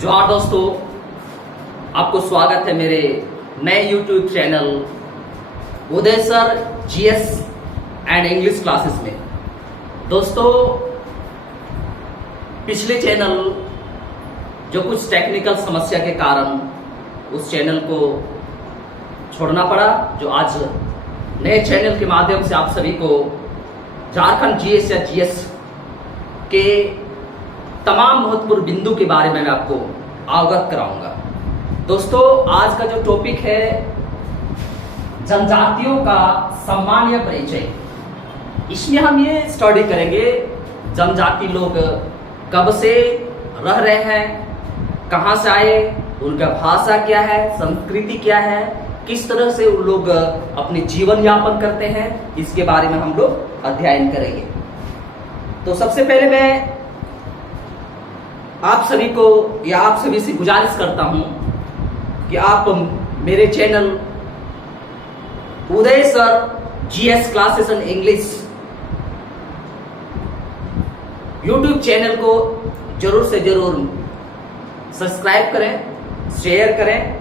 जोहार दोस्तों, आपको स्वागत है मेरे नए YouTube channel Uday sir GS and English classes में। दोस्तों, पिछले चैनल जो कुछ टेक्निकल समस्या के कारण उस चैनल को छोड़ना पड़ा, जो आज नए चैनल के माध्यम से आप सभी को झारखंड जीएस या जीएस के तमाम महत्वपूर्ण बिंदु के बारे में मैं आपको अवगत कराऊंगा। दोस्तों, आज का जो टॉपिक है जनजातियों का सामान्य परिचय, इसमें हम ये स्टडी करेंगे जनजाति लोग कब से रह रहे हैं, कहां से आए, उनका भाषा क्या है, संस्कृति क्या है, किस तरह से उन लोग अपने जीवन यापन करते हैं, इसके बारे में हम लोग अध्ययन करेंगे। तो सबसे पहले मैं आप सभी को या आप सभी से गुजारिश करता हूं कि आप मेरे channel Uday sir GS classes in English YouTube channel को जरूर से जरूर सब्सक्राइब करें, शेयर करें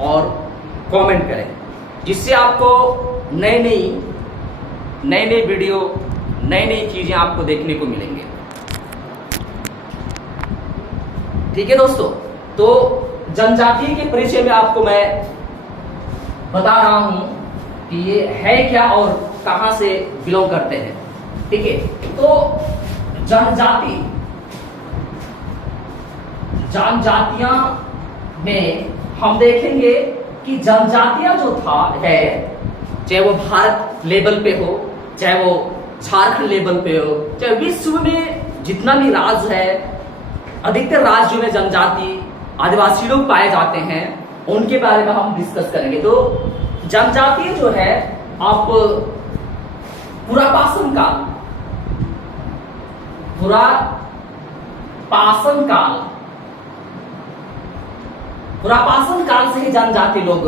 और कमेंट करें, जिससे आपको नई नई वीडियो, नई चीजें आपको देखने को मिलेंगे। ठीक है दोस्तों, तो जनजाति के परिचय में आपको मैं बता रहा हूं कि ये है क्या और कहां से बिलोंग करते हैं। ठीक है, तो जनजातियां में हम देखेंगे कि जनजातियां जो है, चाहे वो भारत लेवल पे हो, चाहे वो झारखंड लेवल पे हो, चाहे विश्व में जितना भी राज्य है, अधिकतर राज्यों में जनजाति आदिवासी लोग पाए जाते हैं, उनके बारे में हम डिस्कस करेंगे। तो जनजाति जो है, आप पुरापाषाण काल से ही जनजाति लोग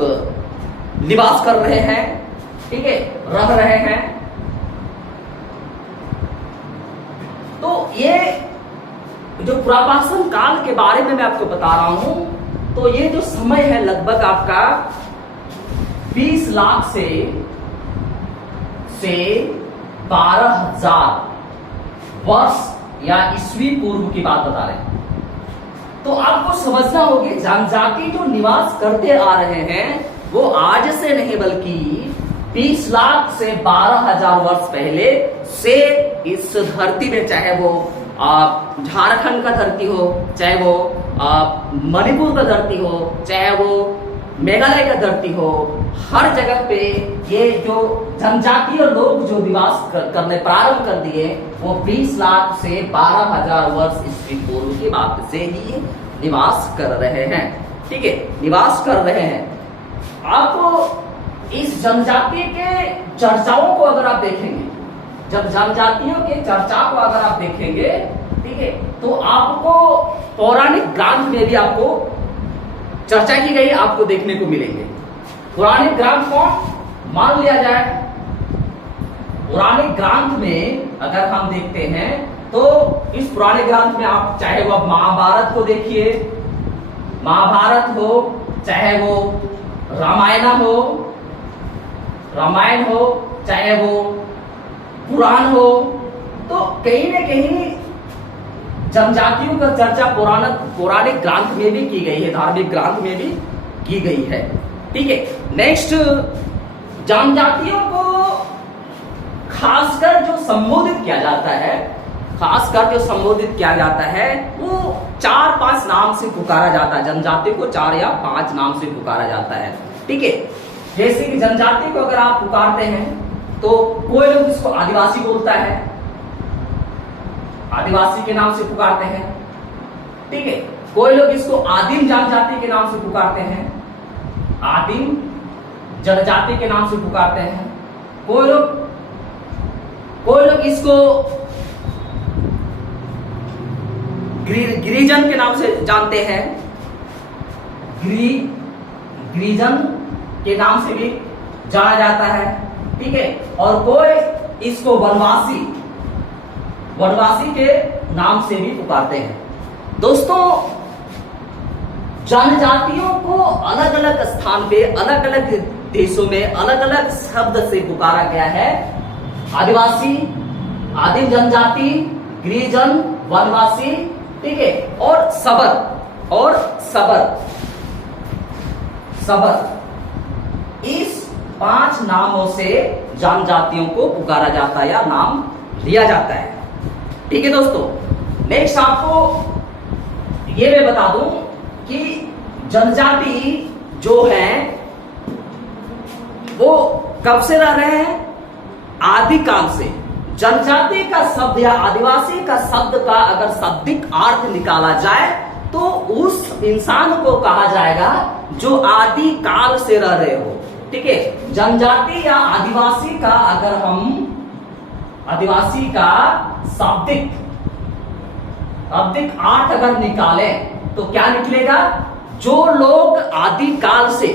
निवास कर रहे हैं, ठीक है, रह रहे हैं। तो ये जो पुरापाषाण काल के बारे में मैं आपको बता रहा हूं, तो ये जो समय है लगभग आपका 20 लाख से 12,000 वर्ष या ईस्वी पूर्व की बात बता रहे हैं। तो आपको समझना होगी, जनजाति जो निवास करते आ रहे हैं वो आज से नहीं बल्कि 20 लाख से 12,000 वर्ष पहले से इस धरती में, चाहे वो झारखंड का धरती हो, चाहे वो मणिपुर का धरती हो, चाहे वो मेघालय का धरती हो, हर जगह पे ये जो जनजातीय लोग जो निवास करने प्रारंभ कर दिए, वो 20 लाख से 12,000 वर्ष ईस्वी पूर्व की बात से ही निवास कर रहे हैं। ठीक है, निवास कर रहे हैं। आप इस जनजाति के चर्चाओं को अगर आप देखेंगे, जब जनजातियों के चर्चा को अगर आप देखेंगे, ठीक है, तो आपको पौराणिक ग्रंथ में भी आपको चर्चा की गई आपको देखने को मिलेंगे। पौराणिक ग्रंथ कौन मान लिया जाए, पौराणिक ग्रंथ में अगर हम देखते हैं तो इस पुराने ग्रंथ में आप चाहे वो महाभारत को देखिए, महाभारत हो, चाहे वो रामायण हो, चाहे वो पुराण हो, तो कहीं न कहीं जनजातियों का चर्चा पौराणिक ग्रंथ में भी की गई है, धार्मिक ग्रंथ में भी की गई है। ठीक है, नेक्स्ट, जनजातियों को खासकर जो संबोधित किया जाता है, वो 4-5 नाम से पुकारा जाता है। जनजाति को 4 या 5 नाम से पुकारा जाता है। ठीक है, जैसे कि जनजाति को अगर आप पुकारते हैं तो कोई लोग इसको आदिवासी बोलता है, आदिवासी के नाम से पुकारते हैं। ठीक है, कोई लोग इसको आदिम जनजाति के नाम से पुकारते हैं, आदिम जनजाति के नाम से पुकारते हैं। कोई लोग इसको गिरिजन के नाम से जानते हैं, गिरिजन के नाम से भी जाना जाता है। ठीक है, और कोई इसको वनवासी के नाम से भी पुकारते हैं। दोस्तों, जनजातियों को अलग अलग स्थान पे, अलग अलग देशों में अलग अलग शब्द से पुकारा गया है। आदिवासी, आदिम जनजाति, गिरिजन, वनवासी, ठीक है, और सबर। इस 5 नामों से जनजातियों को पुकारा जाता है या नाम लिया जाता है। ठीक है दोस्तों, नेक्स्ट आपको ये मैं बता दूं कि जनजाति जो है वो कब से रह रहे हैं? आदिकाल से। जनजाति का शब्द या आदिवासी का शब्द का अगर शाब्दिक अर्थ निकाला जाए तो उस इंसान को कहा जाएगा जो आदि काल से रह रहे हो। ठीक है, जनजाति या आदिवासी का अगर हम आदिवासी का शाब्दिक अर्थ अगर निकालें तो क्या निकलेगा? जो लोग आदिकाल से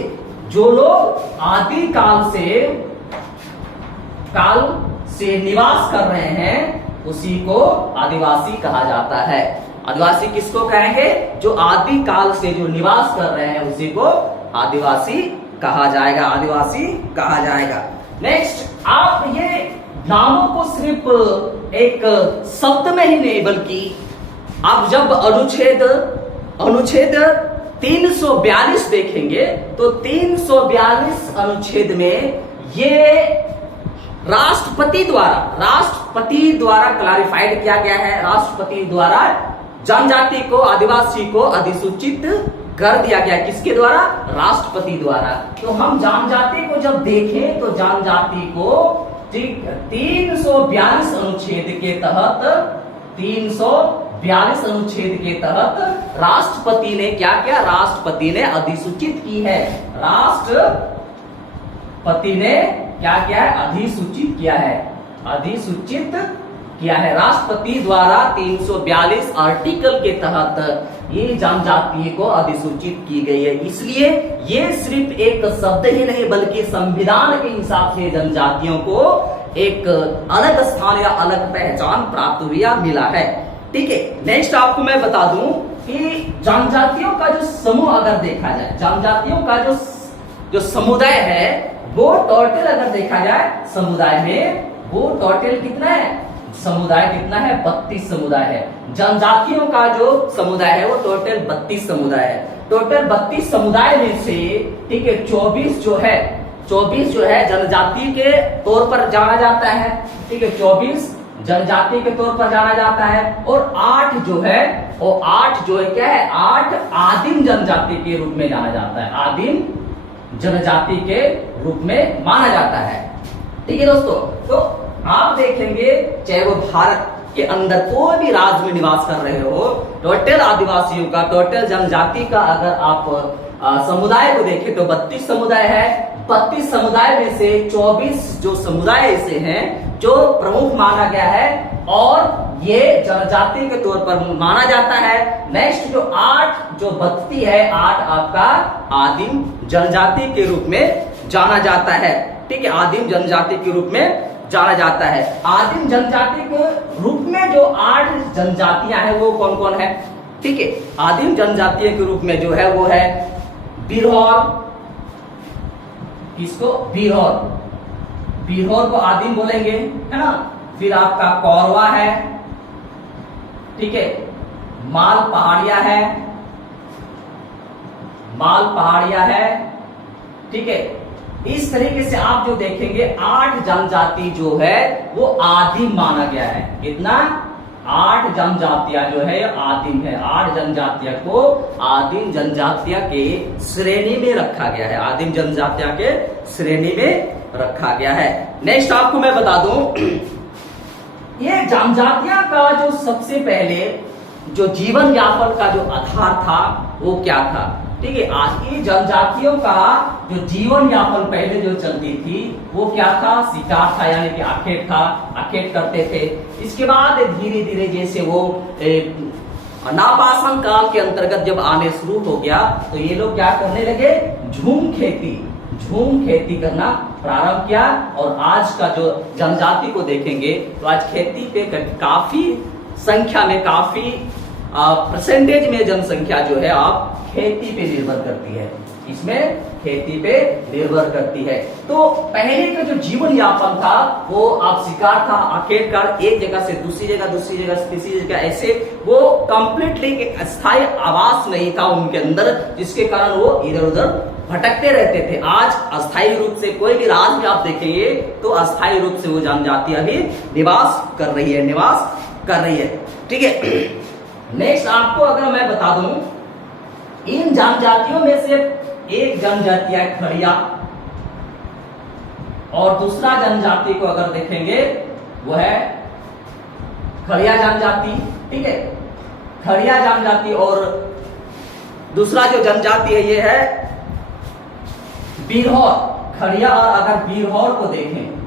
निवास कर रहे हैं उसी को आदिवासी कहा जाता है। आदिवासी किसको कहेंगे? जो आदिकाल से जो निवास कर रहे हैं उसी को आदिवासी कहा जाएगा। नेक्स्ट, आप ये नामों को सिर्फ एक शब्द में ही नहीं बल्कि आप जब अनुच्छेद 342 देखेंगे तो 342 अनुच्छेद में ये राष्ट्रपति द्वारा क्लैरिफाइड किया गया है। राष्ट्रपति द्वारा जनजाति को, आदिवासी को अधिसूचित कर दिया गया। किसके द्वारा? राष्ट्रपति द्वारा। तो हम जनजाति को जब देखें तो जनजाति को 342 अनुच्छेद के तहत राष्ट्रपति ने क्या किया? राष्ट्रपति ने अधिसूचित की है। राष्ट्रपति ने क्या किया है? अधिसूचित किया है। राष्ट्रपति द्वारा 342 आर्टिकल के तहत ये जनजाति को अधिसूचित की गई है। इसलिए ये सिर्फ एक शब्द ही नहीं बल्कि संविधान के हिसाब से जनजातियों को एक अलग स्थान या अलग पहचान प्राप्त हुई या मिला है। ठीक है, नेक्स्ट आपको मैं बता दूं कि जनजातियों का जो समूह अगर देखा जाए, जनजातियों का जो समुदाय है वो टोटल अगर देखा जाए समुदाय में वो टोटल कितना है? समुदाय कितना है? 32 समुदाय है। जनजातियों का जो समुदाय है वो टोटल 32 समुदाय है। टोटल 32 समुदाय में से, ठीक है, 24 जो है जनजाति के तौर पर जाना जाता है। ठीक है, 24 जनजाति के तौर पर जाना जाता है और 8 जो है क्या है? 8 आदिम जनजाति के रूप में जाना जाता है। आदिम जनजाति के रूप में माना जाता है। ठीक है दोस्तों, तो आप देखेंगे चाहे वो भारत के अंदर कोई भी राज्य में निवास कर रहे हो, टोटल आदिवासियों का, टोटल जनजाति का अगर आप समुदाय को देखें तो 32 समुदाय है। 32 समुदाय में से 24 जो समुदाय ऐसे हैं जो प्रमुख माना गया है और ये जनजाति के तौर पर माना जाता है। नेक्स्ट जो 8 जो बचती है, 8 आपका आदिम जनजाति के रूप में जाना जाता है। ठीक है, आदिम जनजाति के रूप में जाना जाता है। आदिम जनजाति के रूप में जो 8 जनजातियां हैं वो कौन कौन है? ठीक है, आदिम जनजातियों के रूप में जो है वो है बिरहौर। किसको? बिरहौर को आदिम बोलेंगे, है ना। फिर आपका कौरवा है, ठीक है, माल पहाड़िया है, ठीक है। इस तरीके से आप जो देखेंगे 8 जनजाति जो है वो आदिम माना गया है। कितना? 8 जनजातियां जो है आदिम है। 8 जनजातियां को आदिम जनजातियां के श्रेणी में रखा गया है। आदिम जनजातियां के श्रेणी में रखा गया है। नेक्स्ट आपको मैं बता दूं, ये जनजातियां का जो सबसे पहले जो जीवन यापन का जो आधार था वो क्या था? ठीक है, आज की जनजातियों का जो जीवन यापन पहले जो चलती थी वो क्या था? शिकार था, यानी कि आखेट था, आखेट करते थे। इसके बाद धीरे धीरे जैसे वो नापाषाण काल के अंतर्गत जब आने शुरू हो गया तो ये लोग क्या करने लगे? झूम खेती करना प्रारंभ किया। और आज का जो जनजाति को देखेंगे तो आज खेती पे काफी संख्या में, काफी परसेंटेज में जनसंख्या जो है आप खेती पे निर्भर करती है, इसमें खेती पे निर्भर करती है। तो पहले का जो जीवन यापन था वो आप शिकार था, आखिरकार एक जगह से दूसरी जगह तीसरी जगह, ऐसे वो कंप्लीटली एक स्थायी आवास नहीं था उनके अंदर, जिसके कारण वो इधर उधर भटकते रहते थे। आज अस्थायी रूप से कोई भी राज्य में आप देखेंगे तो अस्थायी रूप से वो जनजाति अभी निवास कर रही है, ठीक है। नेक्स्ट आपको अगर मैं बता दूं, इन जनजातियों में से एक जनजाति है खड़िया, और दूसरा जनजाति को अगर देखेंगे वो है खड़िया जनजाति, ठीक है, खड़िया जनजाति। और दूसरा जो जनजाति है ये है बिरहौर। खड़िया और अगर बिरहौर को देखें,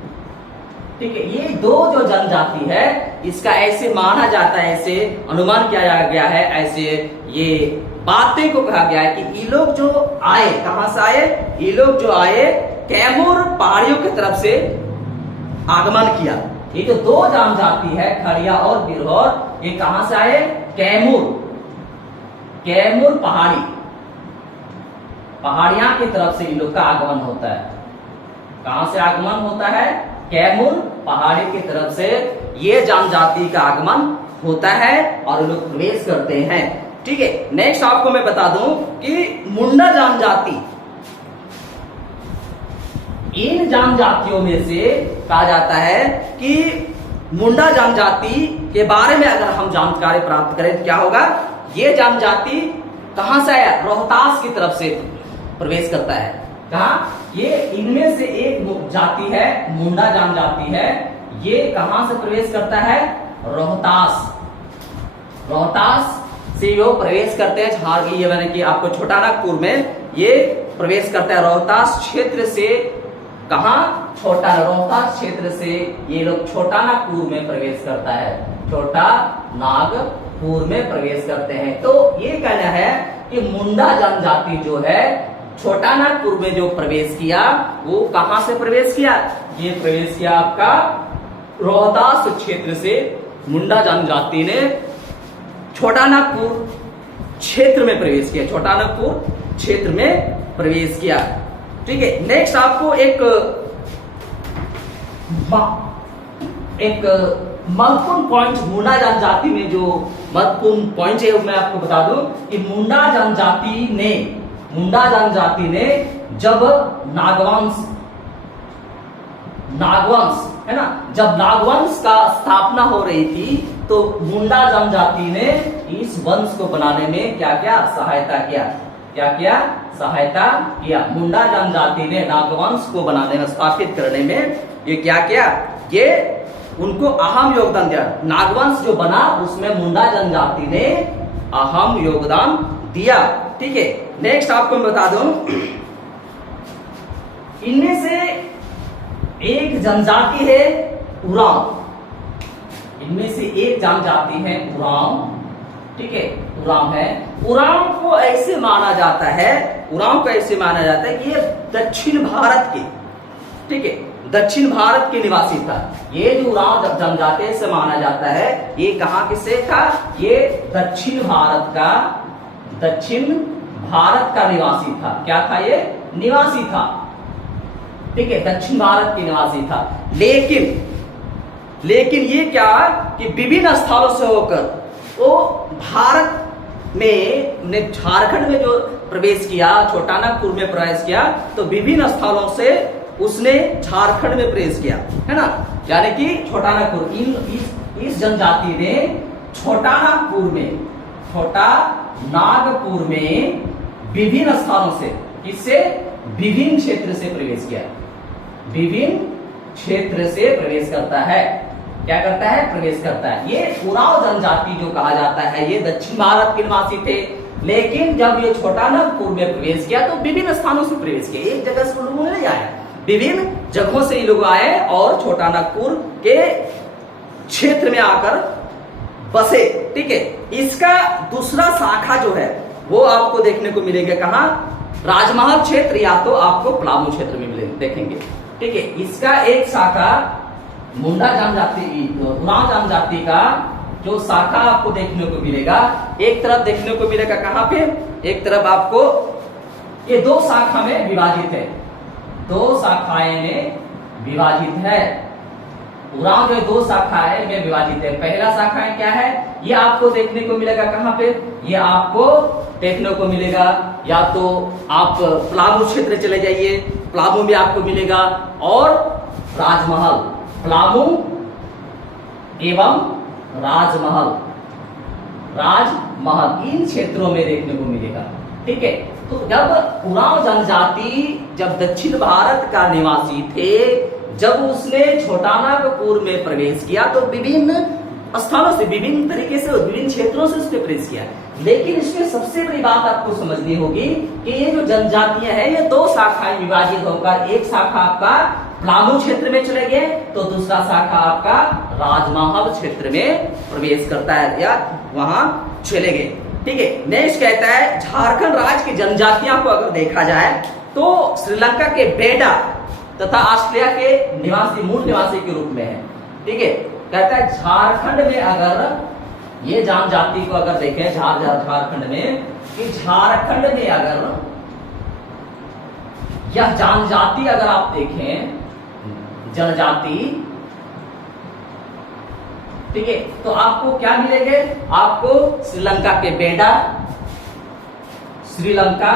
ठीक है, ये दो जो जनजाति है इसका ऐसे माना जाता है, ऐसे अनुमान किया गया है, ऐसे ये बातें को कहा गया है कि ये लोग जो आए, कहां से आए, ये लोग जो आए कैमूर पहाड़ियों की तरफ से आगमन किया। ये जो दो जनजाति है खड़िया और बिरहौर, ये कहां से आए, कैमूर पहाड़ियां की तरफ से इन लोग का आगमन होता है। कहां से आगमन होता है, कैमूर पहाड़ी की तरफ से ये जनजाति का आगमन होता है और लोग प्रवेश करते हैं, ठीक है। नेक्स्ट आपको मैं बता दूं कि मुंडा जनजाति, इन जनजातियों में से कहा जाता है कि मुंडा जनजाति के बारे में अगर हम जानकारी प्राप्त करें तो क्या होगा, ये जनजाति कहां से आया, रोहतास की तरफ से प्रवेश करता है। कहा, ये इनमें से एक जाति है, मुंडा जनजाति है, ये कहां से प्रवेश करता है, रोहतास से वो प्रवेश करते हैं। झारखंड, ये मैंने कि आपको छोटा नागपुर में ये प्रवेश करता है रोहतास क्षेत्र से। कहा, रोहतास क्षेत्र से ये लोग छोटा नागपुर में प्रवेश करता है, छोटा नागपुर में प्रवेश करते हैं। तो ये कहना है कि मुंडा जनजाति जो है छोटा नागपुर में जो प्रवेश किया वो कहां से प्रवेश किया, ये प्रवेश किया आपका रोहतास क्षेत्र से। मुंडा जनजाति ने छोटा नागपुर क्षेत्र में प्रवेश किया, छोटा नागपुर क्षेत्र में प्रवेश किया, ठीक है। नेक्स्ट आपको एक महत्वपूर्ण पॉइंट मुंडा जनजाति में जो महत्वपूर्ण पॉइंट है मैं आपको बता दूं कि मुंडा जनजाति ने जब नागवंश है ना, जब नागवंश का स्थापना हो रही थी तो मुंडा जनजाति ने इस वंश को बनाने में क्या क्या सहायता किया, मुंडा जनजाति ने नागवंश को बनाने में, स्थापित करने में ये क्या किया, ये उनको अहम योगदान दिया। नागवंश जो बना उसमें मुंडा जनजाति ने अहम योगदान दिया, ठीक है। नेक्स्ट आपको मैं बता दूं, इनमें से एक जनजाति है उरांव, इनमें से एक जनजाति है उरांव, ठीक है, उरांव है। उरांव को ऐसे माना जाता है कि ये दक्षिण भारत के, ठीक है, दक्षिण भारत के निवासी था। ये जो उरांव जनजाति से माना जाता है ये कहां के से था, ये दक्षिण भारत का निवासी था। क्या था, ये निवासी था, ठीक है, दक्षिण भारत के निवासी था। लेकिन ये क्या कि विभिन्न स्थलों से होकर वो भारत में, झारखंड में जो प्रवेश किया, छोटा नागपुर में प्रवेश किया, तो विभिन्न स्थलों से उसने झारखंड में प्रवेश किया, है ना। यानी कि छोटा नागपुर, इस जनजाति ने छोटा नागपुर में विभिन्न स्थानों से, इससे विभिन्न क्षेत्र से प्रवेश किया, विभिन्न क्षेत्र से प्रवेश करता है। क्या करता है, प्रवेश करता है। ये उरांव जनजाति जो कहा जाता है ये दक्षिण भारत के निवासी थे, लेकिन जब ये छोटा नागपुर में प्रवेश किया तो विभिन्न स्थानों से प्रवेश किया, एक जगह से लोग नहीं आए, विभिन्न जगहों से ये लोग आए और छोटा नागपुर के क्षेत्र में आकर बसे, ठीक है। इसका दूसरा शाखा जो है वो आपको देखने को मिलेगा कहां, राजमहल क्षेत्र या तो आपको पलामू क्षेत्र में मिलेंगे, देखेंगे, ठीक है। इसका एक शाखा मुंडा जनजाति, उरांव जनजाति का जो शाखा आपको देखने को मिलेगा, एक तरफ देखने को मिलेगा कहां पे, एक तरफ आपको ये दो शाखा में विभाजित है, दो शाखाएं में विभाजित है। उराव जो दो शाखाएं में विभाजित है। पहला शाखा क्या है, ये आपको देखने को मिलेगा कहां पे, ये आपको देखने को मिलेगा या तो आप प्लामू क्षेत्र चले जाइए, प्लामू में आपको मिलेगा, और राजमहल, प्लामू एवं राजमहल, राजमहल इन क्षेत्रों में देखने को मिलेगा। ठीक है, तो जब उराव जनजाति जब दक्षिण भारत का निवासी थे, जब उसने छोटानागपुर में प्रवेश किया तो विभिन्न स्थानों से, विभिन्न तरीके से, विभिन्न क्षेत्रों से उसने प्रवेश किया। लेकिन इसमें सबसे बड़ी बात आपको समझनी होगी कि ये जो जनजातियां हैं, ये दो शाखाएं विभाजित होकर, एक शाखा आपका प्लामू क्षेत्र में चले गए, तो दूसरा शाखा आपका राजमहल क्षेत्र में प्रवेश करता है या वहां चले गए। ठीक है, नेक्स्ट कहता है झारखंड राज्य की जनजातियों को अगर देखा जाए तो श्रीलंका के बेडा तथा ऑस्ट्रेलिया के निवासी, मूल निवासी के रूप में है। ठीक है, कहता है झारखंड में अगर ये जनजाति को अगर देखें, झारखंड में, कि झारखंड में अगर यह जनजाति अगर आप देखें, जनजाति, ठीक है, तो आपको क्या मिलेंगे, आपको श्रीलंका के बेडा, श्रीलंका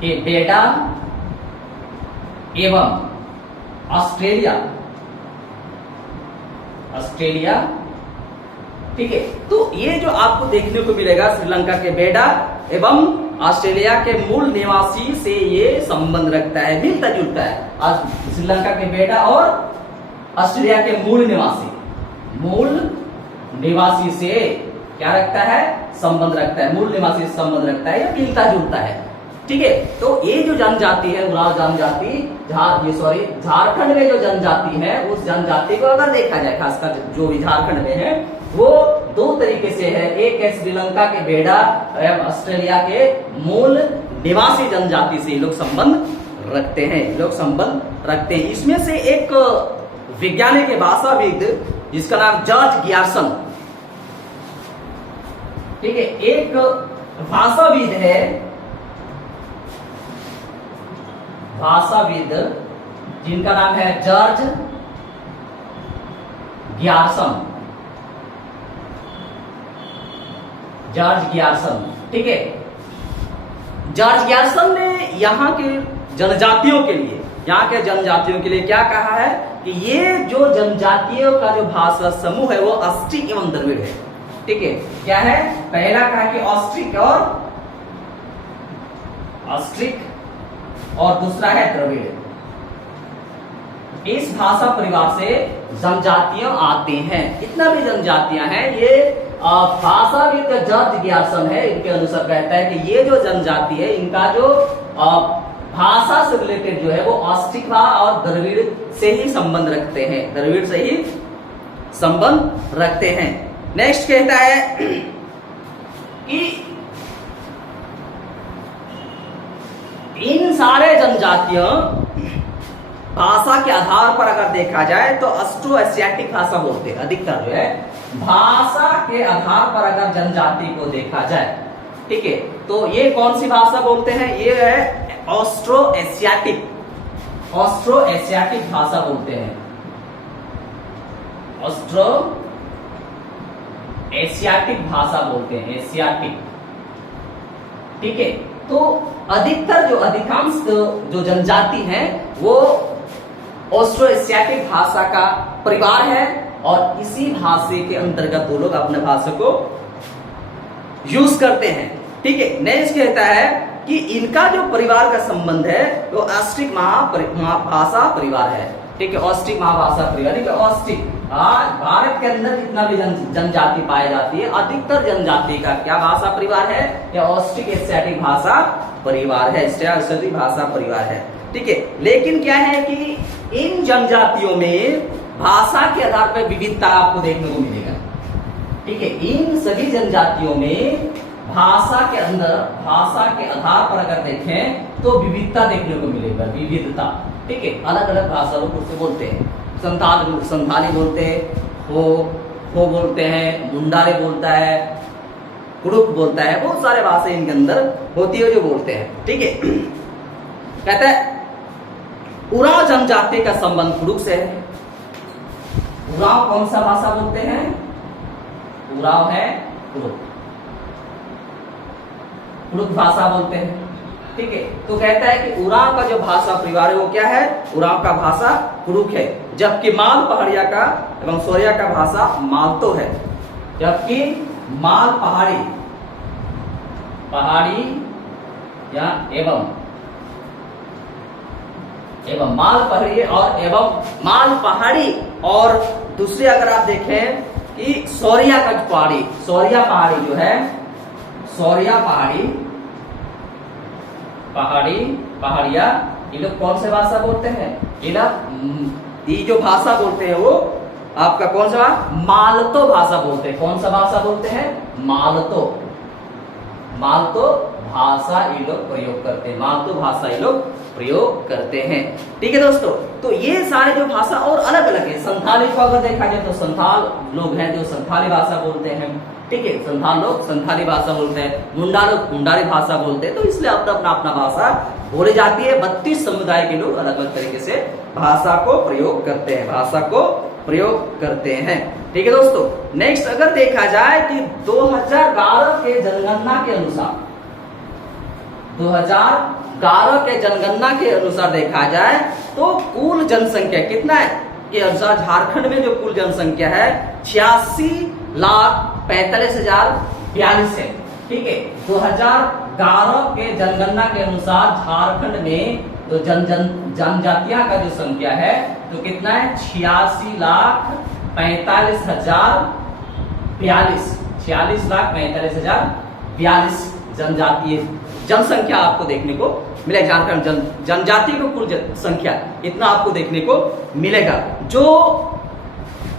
के बेडा एवं ऑस्ट्रेलिया, ऑस्ट्रेलिया। ठीक है, तो ये जो आपको देखने को मिलेगा श्रीलंका के बेडा एवं ऑस्ट्रेलिया के मूल निवासी से ये संबंध रखता है, मिलता जुलता है। श्रीलंका के बेडा और ऑस्ट्रेलिया के मूल निवासी से क्या रखता है, संबंध रखता है, मूल निवासी से संबंध रखता है, या मिलता जुलता है। ठीक है, तो ये जो जनजाति है, उराव जनजाति, झारखंड में जो जनजाति है, उस जनजाति को अगर देखा जाए, खासकर जो भी झारखंड में है, वो दो तरीके से है। एक है श्रीलंका के बेडा एवं ऑस्ट्रेलिया के मूल निवासी जनजाति से लोग संबंध रखते हैं, लोग संबंध रखते हैं। इसमें से एक वैज्ञानिक है, भाषाविद, जिसका नाम जॉर्ज गियारसन। ठीक है, एक भाषाविद है, भाषाविद जिनका नाम है जॉर्ज गियारसन, जॉर्ज गियारसन। ठीक है, जॉर्ज गियारसन ने यहाँ के जनजातियों के लिए, यहाँ के जनजातियों के लिए क्या कहा है कि ये जो जनजातियों का जो भाषा समूह है वो ऑस्ट्रिक एवं द्रविड़ है। ठीक है, क्या है, पहला कहा कि ऑस्ट्रिक और दूसरा है द्रविड़। इस भाषा परिवार से जनजातियां आते हैं। इतना भी जनजातियां हैं, ये भाषाविद जॉर्ज गियारसन है, इनके अनुसार कहता है कि ये जो जनजाति है, इनका जो भाषा से रिलेटेड जो है वो ऑस्ट्रिक और द्रविड़ से ही संबंध रखते हैं, द्रविड़ से ही संबंध रखते हैं। नेक्स्ट कहता है कि इन सारे जनजातियों भाषा के आधार पर अगर देखा जाए तो ऑस्ट्रो एशियाटिक भाषा बोलते हैं। अधिकतर जो है भाषा के आधार पर अगर जनजाति को देखा जाए, ठीक है, तो ये कौन सी भाषा बोलते हैं, ये है ऑस्ट्रो एशियाटिक भाषा बोलते हैं, ऑस्ट्रो एशियाटिक भाषा बोलते हैं, एशियाटिक। ठीक है, तो अधिकांश जो जनजाति हैं वो ऑस्ट्रो एशियाटिक भाषा का परिवार है, और इसी भाषा के अंतर्गत वो लोग अपने भाषा को यूज करते हैं। ठीक है, नेक्स्ट कहता है कि इनका जो परिवार का संबंध है वो ऑस्ट्रिक महाभाषा परिवार है। ठीक है, ऑस्ट्रिक महाभाषा परिवार। ठीक है, ऑस्ट्रिक भारत के अंदर जितना भी जनजाति पाई जाती है, अधिकतर जनजाति का क्या भाषा परिवार है, या ऑस्ट्रिक एशियाटिक भाषा परिवार है, एशियाटिक भाषा परिवार है। ठीक है, लेकिन क्या है कि इन जनजातियों में भाषा के आधार पर विविधता आपको देखने को मिलेगा। ठीक है, इन सभी जनजातियों में भाषा के आधार पर अगर देखें तो विविधता देखने को मिलेगा, विविधता। ठीक है, अलग अलग भाषा लोग उससे बोलते हैं, संथाली बोलते हैं, हो बोलते हैं, मुंडारी बोलता है, कुड़ुक बोलता है, बहुत सारे भाषा इनके अंदर होती है जो बोलते हैं। ठीक है, कहता है उरांव जनजाति का संबंध कुड़ुक से है। उरांव कौन सा भाषा बोलते हैं? उरांव है कुड़ुक, कुड़ुक भाषा बोलते हैं। ठीक है, तो कहता है कि उरांव का जो भाषा परिवार है वो क्या है? उरांव का भाषा कुड़ुक है, जबकि माल पहाड़िया का एवं सोरिया का भाषा मालतो है। जबकि माल पहाड़ी या एवं माल पहाड़ी और दूसरी अगर आप देखें कि सोरिया का पहाड़ी, सोरिया पहाड़ी जो है, सोरिया पहाड़िया, ये लोग कौन से भाषा बोलते हैं? ये जो भाषा बोलते हैं वो आपका कौन सा? मालतो भाषा बोलते हैं। कौन सा भाषा बोलते हैं? मालतो भाषा ये लोग प्रयोग करते हैं, मालतो भाषा ये लोग प्रयोग करते हैं। ठीक है दोस्तों, तो ये सारे जो भाषा और अलग अलग है। संथाली को अगर देखा जाए तो संथाल लोग हैं जो संथाली भाषा बोलते हैं। ठीक है, संथाल लोग संथाली भाषा बोलते हैं, मुंडा लोग मुंडारी भाषा बोलते हैं। तो इसलिए अपना अपना भाषा बोली जाती है। 32 समुदाय के लोग अलग अलग तरीके से भाषा को प्रयोग करते हैं। ठीक है दोस्तों, नेक्स्ट अगर देखा जाए कि 2011 के जनगणना के अनुसार, 2011 के जनगणना के अनुसार देखा जाए तो कुल जनसंख्या कितना है के अनुसार झारखंड में जो कुल जनसंख्या है 86,45,042 है। ठीक है, 2011 के जनगणना के अनुसार झारखंड में तो जनजातियां का जो संख्या है तो कितना है? 46,45,042, 46,45,042 जनजातीय जनसंख्या आपको देखने को मिलेगा। झारखंड जनजाति को कुल संख्या इतना आपको देखने को मिलेगा। जो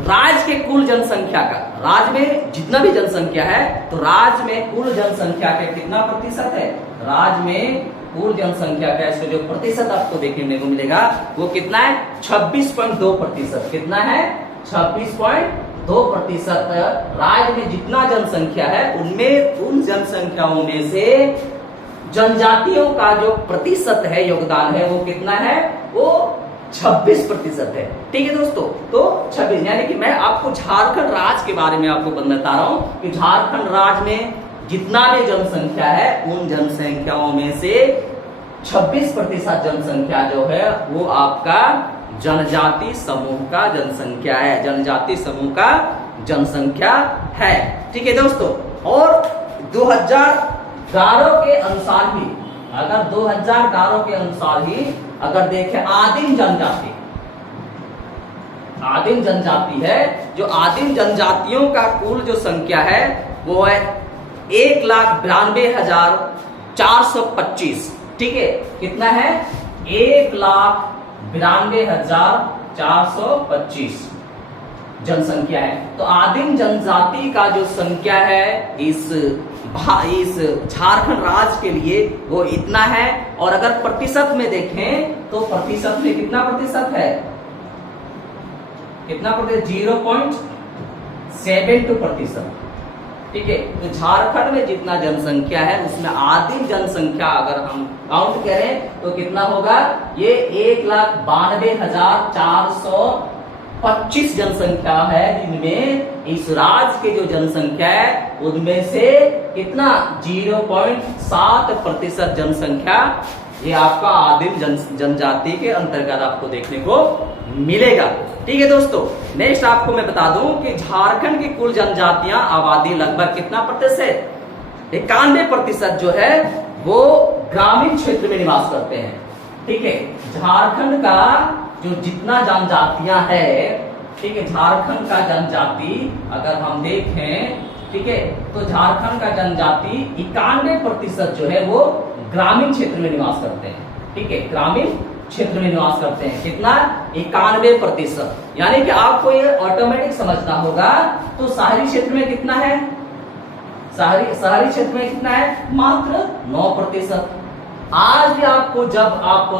राज्य के कुल जनसंख्या का, राज्य में जितना भी जनसंख्या है तो राज्य में कुल जनसंख्या के कितना प्रतिशत है? राज्य में कुल जनसंख्या का इसका जो प्रतिशत आपको देखने को मिलेगा वो कितना है? 26.2%। कितना है? 26.2%। राज्य में जितना जनसंख्या है उनमें उन जनसंख्याओं में से जनजातियों का जो प्रतिशत है, योगदान है, वो कितना है? वो 26% है। ठीक है दोस्तों, तो 26 यानी कि मैं आपको झारखंड राज्य के बारे में आपको बता रहा हूं कि झारखंड राज्य में जितना भी जनसंख्या है उन जनसंख्याओं में से 26% जनसंख्या जो है वो आपका जनजाति समूह का जनसंख्या है, जनजाति समूह का जनसंख्या है। ठीक है दोस्तों, और 2011 के अनुसार ही, अगर 2011 के अनुसार ही अगर देखें आदिम जनजाति है, जो आदिम जनजातियों का कुल जो संख्या है वो है 1,92,425। ठीक है, कितना है? 1,92,425 जनसंख्या है। तो आदिम जनजाति का जो संख्या है इस झारखंड राज्य के लिए वो इतना है। और अगर प्रतिशत में देखें तो प्रतिशत में कितना प्रतिशत है? कितना प्रतिशत? 0.72%। ठीक है, तो झारखंड में जितना जनसंख्या है उसमें आदिम जनसंख्या अगर हम काउंट करें तो कितना होगा? ये 1,92,425 जनसंख्या है, जिनमें इस राज्य के जो जनसंख्या है उनमें से कितना? 0.7% जनसंख्या ये आपका आदिम जनजाति के अंतर्गत आपको देखने को मिलेगा। ठीक है दोस्तों, नेक्स्ट आपको मैं बता दूं कि झारखंड की कुल जनजातियां आबादी लगभग कितना प्रतिशत? 91% जो है वो ग्रामीण क्षेत्र में निवास करते हैं। ठीक है, झारखंड का जो जितना जनजातियां है, ठीक है, झारखंड का जनजाति अगर हम देखें, ठीक है, तो झारखंड का जनजाति 91% जो है वो ग्रामीण क्षेत्र में निवास करते हैं। ठीक है, ग्रामीण क्षेत्र में निवास करते हैं। कितना? 91%। यानी कि आपको ये ऑटोमेटिक समझना होगा। तो शहरी क्षेत्र में कितना है? शहरी क्षेत्र में कितना है? मात्र 9%। आज भी आपको जब आप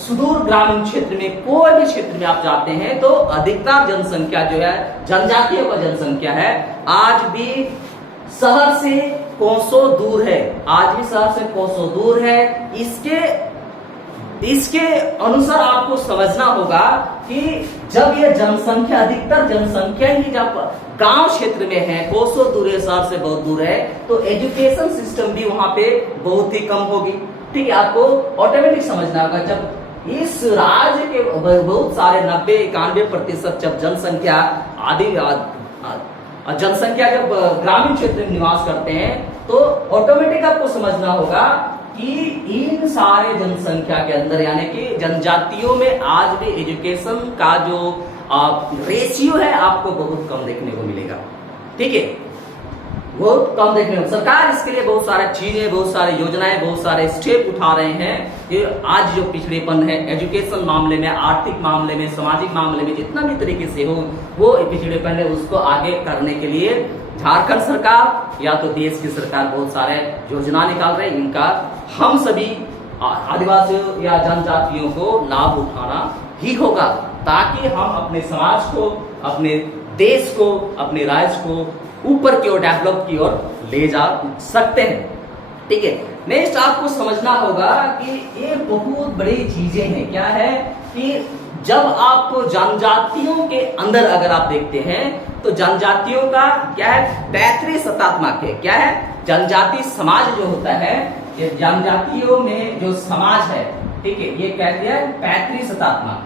सुदूर ग्रामीण क्षेत्र में कोई भी क्षेत्र में आप जाते हैं तो अधिकतर जनसंख्या जो है जनजातियों का जनसंख्या है आज भी शहर से कोसों दूर है, आज भी शहर से कोसों दूर है। इसके अनुसार आपको समझना होगा कि जब यह जनसंख्या अधिकतर जनसंख्या ही जब गांव क्षेत्र में है, कोसों दूर है, शहर से बहुत दूर है, तो एजुकेशन सिस्टम भी वहां पे बहुत ही कम होगी। ठीक है, आपको ऑटोमेटिक समझना होगा जब इस राज्य के बहुत सारे 90-91% जब जनसंख्या जब ग्रामीण क्षेत्र में निवास करते हैं तो ऑटोमेटिक आपको समझना होगा कि इन सारे जनसंख्या के अंदर यानी कि जनजातियों में आज भी एजुकेशन का जो रेशियो है आपको बहुत कम देखने को मिलेगा। ठीक है, बहुत कम देखने को। सरकार इसके लिए बहुत सारे चीजें, बहुत सारी योजनाएं, बहुत सारे स्टेप उठा रहे हैं कि आज जो पिछड़ेपन है एजुकेशन मामले में, आर्थिक मामले में, सामाजिक मामले में, जितना भी तरीके से हो वो पिछड़ेपन है उसको आगे करने के लिए झारखंड सरकार या तो देश की सरकार बहुत सारे योजना निकाल रहे हैं। इनका हम सभी आदिवासियों या जनजातियों को लाभ उठाना ही होगा ताकि हम अपने समाज को, अपने देश को, अपने राज्य को ऊपर की ओर, डेवलप की ओर ले जा सकते हैं। ठीक है, नेक्स्ट आपको समझना होगा कि ये बहुत बड़ी चीजें हैं। क्या है कि जब आप जनजातियों के अंदर अगर आप देखते हैं तो जनजातियों का क्या है, पैतृक सत्तात्मक है। क्या है, जनजाति समाज जो होता है, ये जनजातियों में जो समाज है, ठीक है, ये कहते हैं पैतृक सत्तात्मक।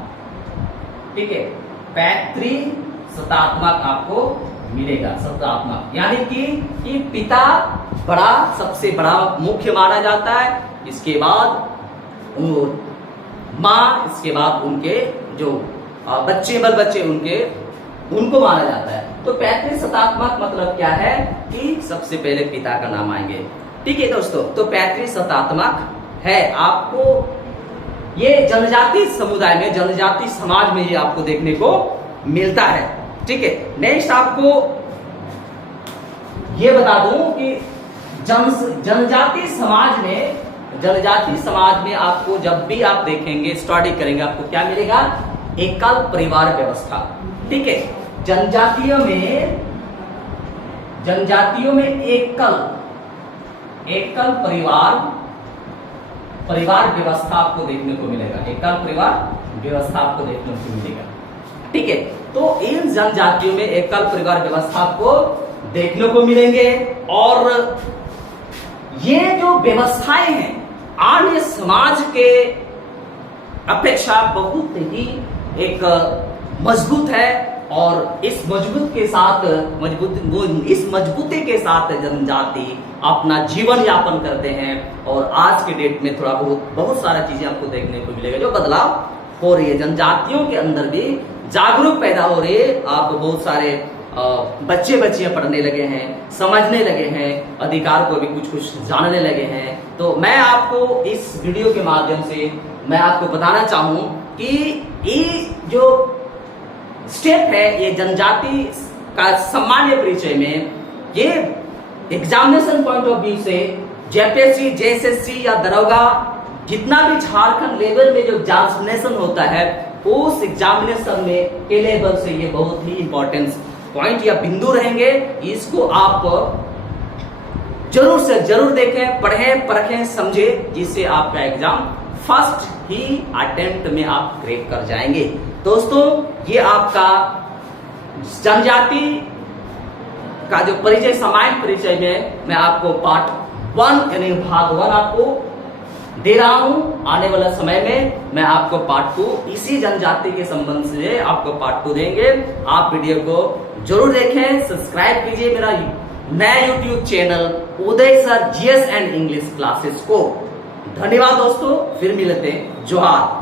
ठीक है, पैतृक सत्तात्मक आपको मिलेगा, सत्तात्मक यानी कि पिता बड़ा, सबसे बड़ा मुख्य माना जाता है, इसके बाद माँ, इसके बाद उनके जो बच्चे, बल बच्चे उनको माना जाता है। तो पैतृक सत्तात्मक मतलब क्या है कि सबसे पहले पिता का नाम आएंगे। ठीक है दोस्तों, तो पैतृक सत्तात्मक है। आपको ये जनजाति समुदाय में, जनजाति समाज में ये आपको देखने को मिलता है। ठीक है, नेक्स्ट आपको ये बता दूं कि जनजाति समाज में आपको जब भी आप देखेंगे, स्टडी करेंगे, आपको क्या मिलेगा, एकल परिवार व्यवस्था। ठीक है, जनजातियों में एकल परिवार व्यवस्था आपको देखने को मिलेगा, एकल परिवार व्यवस्था आपको देखने को मिलेगा। ठीक है, तो इन जनजातियों में एकल परिवार व्यवस्था आपको देखने को मिलेंगे और ये जो व्यवस्थाएं हैं अन्य समाज के अपेक्षा बहुत ही एक मजबूत है और इस मजबूती के साथ जनजाति अपना जीवन यापन करते हैं और आज के डेट में थोड़ा बहुत सारा चीजें आपको देखने को मिलेगा जो बदलाव हो रही है। जनजातियों के अंदर भी जागरूक पैदा हो रही है। आप बहुत सारे बच्चियां पढ़ने लगे हैं, समझने लगे हैं, अधिकार को भी कुछ जानने लगे हैं। तो मैं आपको इस वीडियो के माध्यम से मैं आपको बताना चाहूं कि ये जो स्टेप है, ये जनजाति का सामान्य परिचय में, ये एग्जामिनेशन पॉइंट ऑफ व्यू से जेपीएससी, जेएसएससी या दरोगा जितना भी झारखंड लेवल में जो एग्जामिनेशन होता है उस एग्जामिनेशन में के लेवल से ये बहुत ही इंपॉर्टेंट पॉइंट या बिंदु रहेंगे। इसको आप जरूर से जरूर देखें, पढ़ें, परखें, समझें, जिससे आपका एग्जाम फर्स्ट ही अटेम्प्ट में आप क्रैक कर जाएंगे। दोस्तों, ये आपका जनजाति का जो परिचय, सामान्य परिचय में मैं आपको पार्ट 1 यानी भाग 1 आपको दे रहा हूं। आने वाला समय में मैं आपको पार्ट 2 इसी जनजाति के संबंध से आपको पार्ट 2 देंगे। आप वीडियो को जरूर देखें, सब्सक्राइब कीजिए मेरा नया YouTube channel Uday sir GS and English classes को। धन्यवाद दोस्तों, फिर मिलते हैं। जोहार।